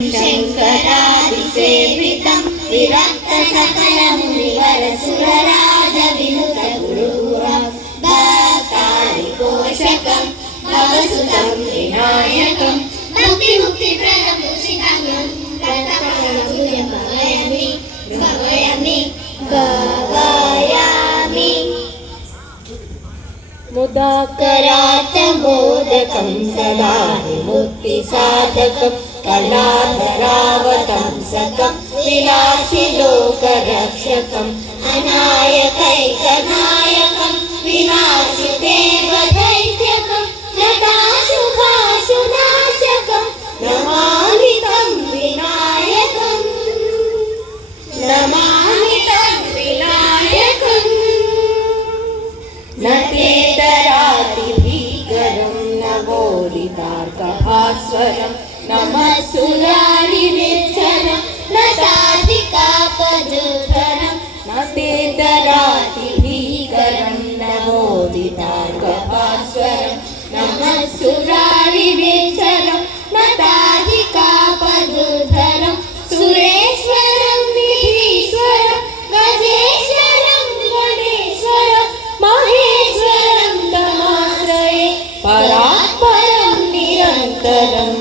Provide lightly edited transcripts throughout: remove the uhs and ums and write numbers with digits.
शङ्करादिसेवितं विरक्तसकलमुनिवरसुरराजविनुतगुरुः भक्तारिपोषकं भवसुतं विनायकं भक्तिमुक्तिप्रदपूषितं भवयामि मुदाकरातमोदकं सदा विमुक्तिसाधकं कलाधरावतंसकं विलासिलोकरक्षकम् अनायकैकनायकं विनाशिदेवदैत्यकं लताशुभाशुनाशकं नमामि तं विनायकम् न तेतरातिभीकरं नवोदितार्कभास्वरं नमः सुरारिनिर्झरं लताधिकापदुधरं न तेतरातिभीकरं नवोदितार्कभास्वरं नमः सुरारिनिर्झरं लताधिकापदुधरं सुरेश्वरं विधीश्वरं गजेश्वरं गणेश्वरं महेश्वरं तमाश्रये परात्परं निरन्तरम्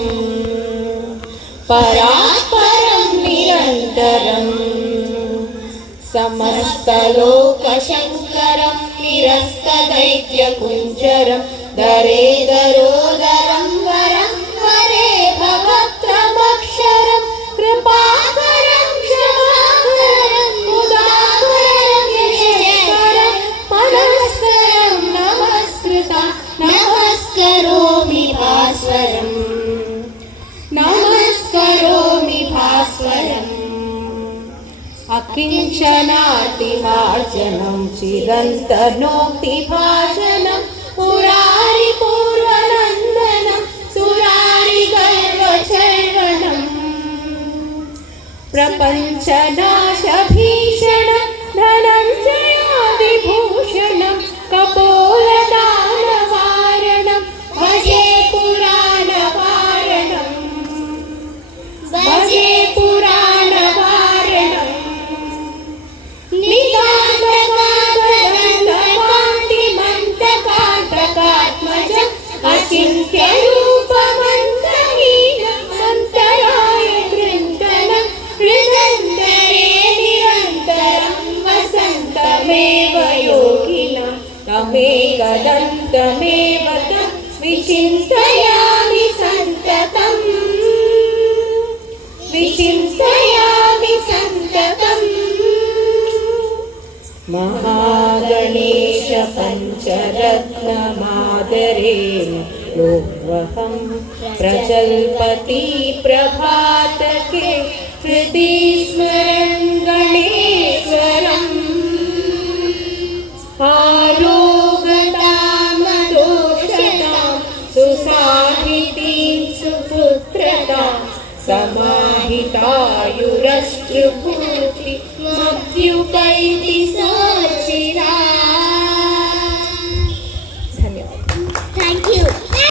समस्तलोकशङ्करं निरस्तदैत्यकुञ्जरं दरेदरोदरं वरं वरे भवत्रमक्षरं कृपाकरं क्षमाकरं मुदाकरं यशस्करं मनस्करं नमस्कृतं नमस्करोमि भास्वरम् अकिञ्चनातिमार्जनं चिरन्तनोक्तिभाजनं पुरारिपूर्वनन्दनं सुरारिगर्वचर्वणं प्रपञ्चनाशभीषणं धनञ्जयादिभूषणं कपोलदानवारणं भजे पुराणवारणं नितान्तकान्तकान्तिमन्तकान्तकात्मजम् अचिन्त्यरूपमन्तहीनं मन्तराय गृन्दनं हृदन्तरे निरन्तरं वसन्तमेव योगिनं तमेकदन्तमेव तं विचिन्तयामि सन्ततम् महागणेश पञ्चरत्नमादरेण लोह्वहं प्रजल्पति प्रभातके हृदि स्मरन् गणेश्वरम् आरोगतामदोषतां सुसाहितीं सुपुत्रतां समाहितायुरश्रुभूति मद्युपैति सा